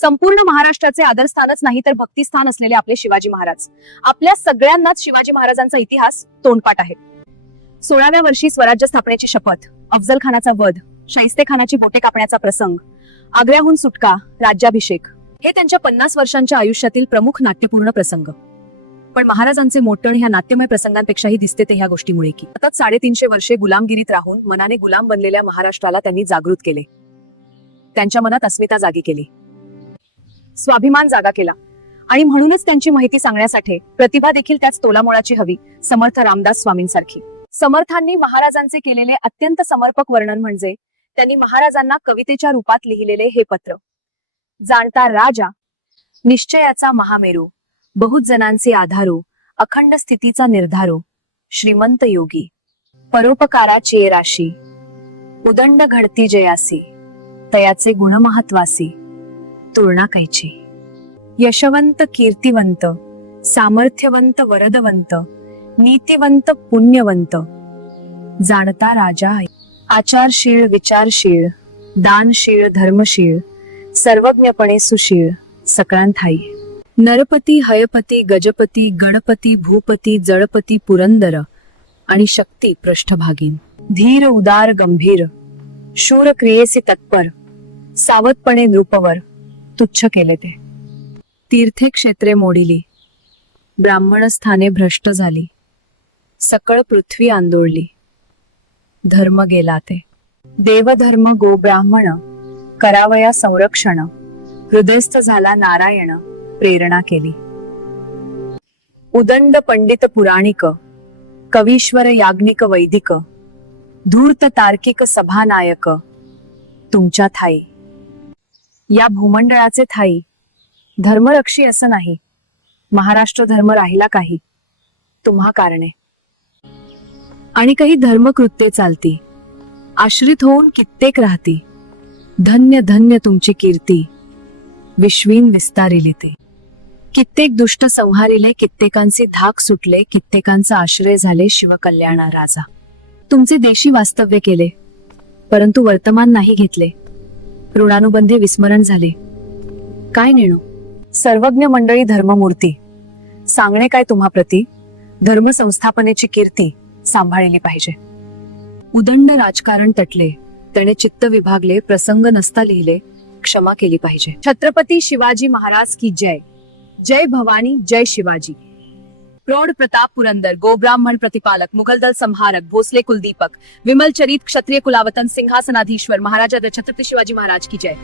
संपूर्ण महाराष्ट्राचे आदरस्थानच नाही तर भक्तिस्थान असलेले आपले शिवाजी महाराज. आपल्या सगळ्यांनाच शिवाजी महाराजांचा इतिहास तोंडपाठ आहे. 16व्या वर्षी स्वराज्य स्थापनेची शपथ, अफजल खानाचा वध, शाहिस्ते खानाची बोटे कापण्याचा प्रसंग, आग्र्याहून सुटका, राज्याभिषेक हे त्यांच्या 50 वर्षांच्या आयुष्यातील प्रमुख नाट्यपूर्ण प्रसंग. पण महाराजांचे मोठण ह्या नाट्यमय प्रसंगांपेक्षाही दिसते ते ह्या गोष्टीमुळे की सतत 350 वर्षे गुलामगिरीत राहून मनाने गुलाम बनलेल्या महाराष्ट्राला त्यांनी जागृत केले. त्यांच्या मनात अस्मिता जागी केली, स्वाभिमान जागा केला आणि म्हणूनच त्यांची माहिती सांगण्यासाठी प्रतिभा देखील त्याच तोलामोळाची हवी, समर्थ रामदास स्वामींसारखी. समर्थांनी महाराजांचे केलेले अत्यंत समर्पक वर्णन म्हणजे त्यांनी महाराजांना कवितेच्या रूपात लिहिलेले हे पत्र. जाणता राजा, निश्चयाचा महामेरू, बहुत जणांचे आधारू, अखंड स्थितीचा निर्धारू, श्रीमंत योगी, परोपकाराची राशी, उदंड घडती जयासी, तयाचे गुण महत्वासी, तुलना कैची. यशवंत कीर्तिवंत, सामर्थ्यवंत वरदवंत, नीतिवंत पुण्यवंत, जाणता राजा, आचारशील विचारशील, दानशील धर्मशील, सर्वज्ञपणे सुशील, सकळांथाई. नरपती हयपती गजपती गणपती भूपती जळपती पुरंदर आणि शक्ती पृष्ठभागीन. धीर उदार गंभीर, शूर क्रियेसी तत्पर, सावधपणे नृपवर तुच्छ केले ते. तीर्थे क्षेत्रे मोडिली, ब्राह्मण स्थाने भ्रष्ट झाली, सकळ पृथ्वी आंदोळली, धर्म गेला ते. देवधर्म गो ब्राह्मण, करावया संरक्षण, हृदयस्थ झाला नारायण, प्रेरणा केली. उदंड पंडित पुराणिक, कवीश्वर याज्ञिक वैदिक, धूर्त तार्किक सभानायक, तुमच्या थाई. या भूमंडळाचे थाई. धर्मरक्षी असं नाही, महाराष्ट्र धर्म राहिला काही तुम्हा कारणे. आणि काही धर्मकृत्ये चालती, आश्रित होऊन कित्येक राहती. धन्य धन्य तुमची कीर्ती, विश्वीन विस्तारिली ते. कित्येक दुष्ट संहारिले, कित्येकांचे धाक सुटले, कित्येकांचा आश्रय झाले शिवकल्याणा राजा. तुमचे देशी वास्तव्य केले, परंतु वर्तमान नाही घेतले. ऋणानुबंधी विस्मरण झाले, काय नेणू. सर्वज्ञ मंडळी धर्ममूर्ती, सांगणे काय तुम्हा प्रती, धर्म संस्थापनेची कीर्ती सांभाळली पाहिजे. उदंड राजकारण तटले, त्याने चित्त विभागले, प्रसंग नसता लिहिले, क्षमा केली पाहिजे. छत्रपती शिवाजी महाराज की जय. जय भवानी, जय शिवाजी. प्रौढ प्रताप पुरंदर, गोब्राह्मण प्रतिपालक, मुघल दल संहारक, भोसले कुलदीपक, विमल चरित क्षत्रिय कुलावतन, सिंहासनाधीश्वर, महाराजा छत्रपती शिवाजी महाराज की जय.